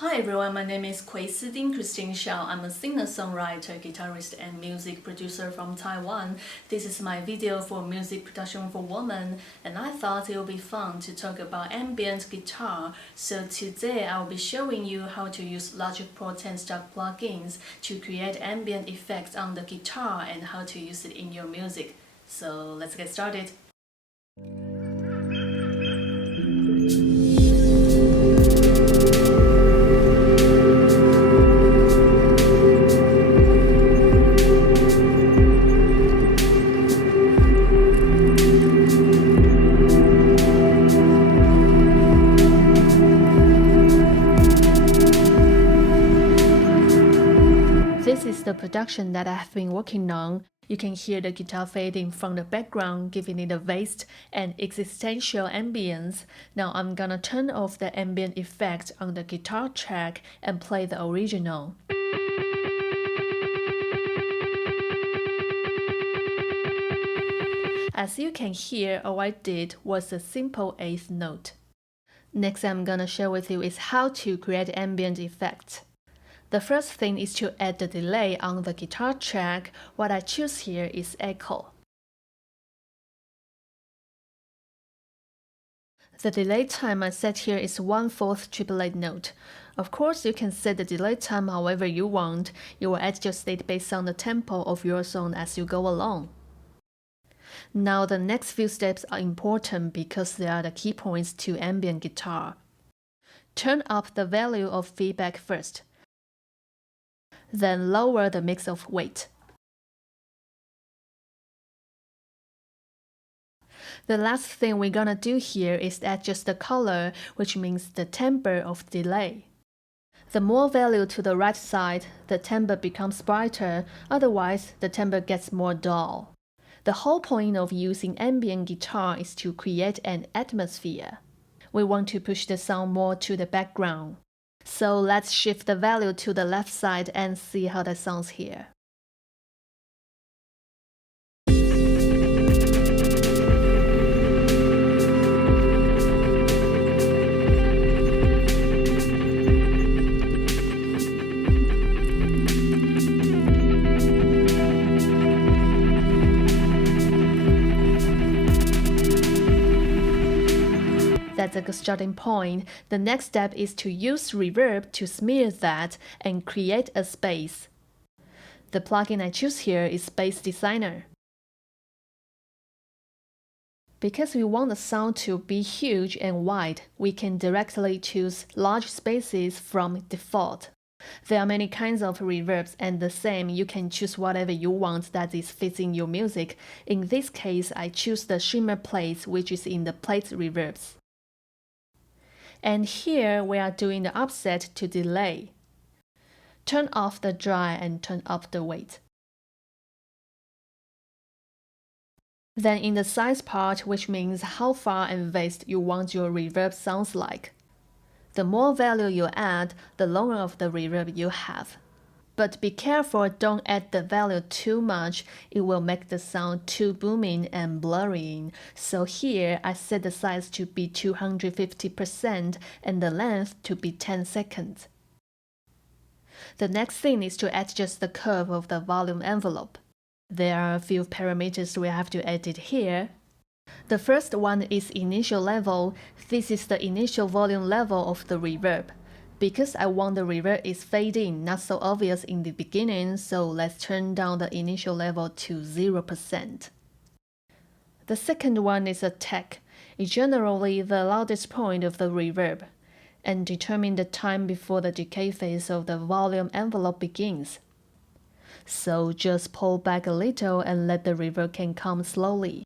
Hi everyone, my name is Kristin Hsiao. I'm a singer-songwriter, guitarist, and music producer from Taiwan. This is my video for music production for women, and I thought it would be fun to talk about ambient guitar. So today I'll be showing you how to use Logic Pro 10 stock plugins to create ambient effects on the guitar and how to use it in your music. So let's get started. This is the production that I have been working on. You can hear the guitar fading from the background, giving it a vast and existential ambience. Now I'm gonna turn off the ambient effect on the guitar track and play the original. As you can hear, all I did was a simple eighth note. Next I'm gonna share with you is how to create ambient effects. The first thing is to add the delay on the guitar track. What I choose here is echo. The delay time I set here is 1/4 triplet note. Of course, you can set the delay time however you want. You will adjust it based on the tempo of your song as you go along. Now the next few steps are important because they are the key points to ambient guitar. Turn up the value of feedback first. Then lower the mix of weight. The last thing we're gonna do here is adjust the color, which means the timbre of delay. The more value to the right side, the timbre becomes brighter, otherwise the timbre gets more dull. The whole point of using ambient guitar is to create an atmosphere. We want to push the sound more to the background. So let's shift the value to the left side and see how that sounds here. That's a good starting point. The next step is to use Reverb to smear that and create a space. The plugin I choose here is Space Designer. Because we want the sound to be huge and wide, we can directly choose large spaces from default. There are many kinds of reverbs, and the same, you can choose whatever you want that is fitting your music. In this case, I choose the shimmer plates, which is in the plate reverbs. And here we are doing the offset to delay. Turn off the dry and turn up the weight. Then in the size part, which means how far and vast you want your reverb sounds like. The more value you add, the longer of the reverb you have. But be careful, don't add the value too much, it will make the sound too booming and blurry. So here I set the size to be 250% and the length to be 10 seconds. The next thing is to adjust the curve of the volume envelope. There are a few parameters we have to edit here. The first one is initial level. This is the initial volume level of the reverb. Because I want the reverb is fading, not so obvious in the beginning, so let's turn down the initial level to 0%. The second one is attack. It's generally the loudest point of the reverb, and determine the time before the decay phase of the volume envelope begins. So just pull back a little and let the reverb can come slowly.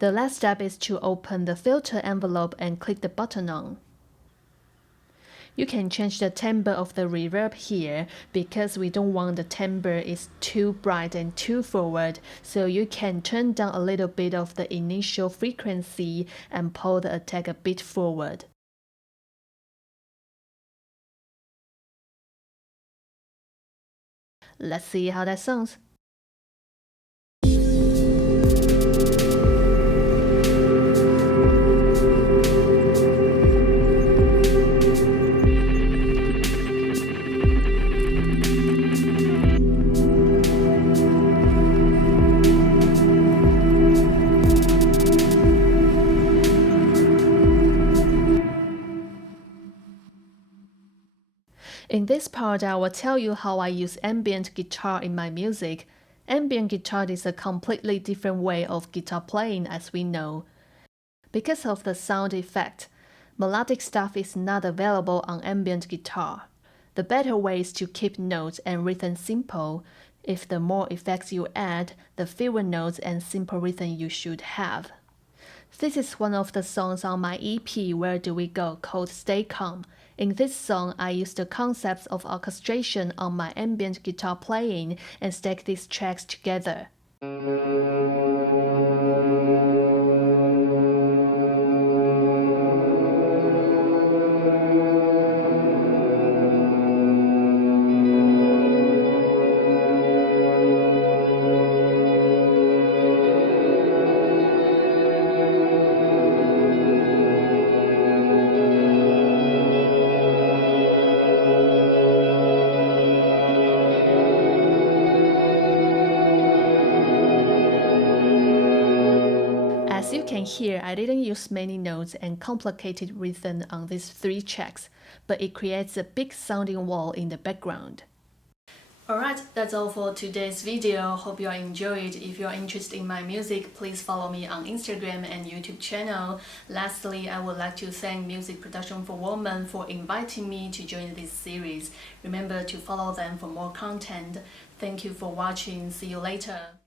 The last step is to open the filter envelope and click the button on. You can change the timbre of the reverb here because we don't want the timbre is too bright and too forward, so you can turn down a little bit of the initial frequency and pull the attack a bit forward. Let's see how that sounds. In this part, I will tell you how I use ambient guitar in my music. Ambient guitar is a completely different way of guitar playing, as we know. Because of the sound effect, melodic stuff is not available on ambient guitar. The better way is to keep notes and rhythm simple. If the more effects you add, the fewer notes and simple rhythm you should have. This is one of the songs on my EP Where Do We Go called Stay Calm. In this song, I use the concepts of orchestration on my ambient guitar playing and stack these tracks together. As you can hear, I didn't use many notes and complicated rhythm on these 3 tracks, but it creates a big sounding wall in the background. Alright, that's all for today's video. Hope you enjoyed. If you are interested in my music, please follow me on Instagram and YouTube channel. Lastly, I would like to thank Music Production for Women for inviting me to join this series. Remember to follow them for more content. Thank you for watching. See you later.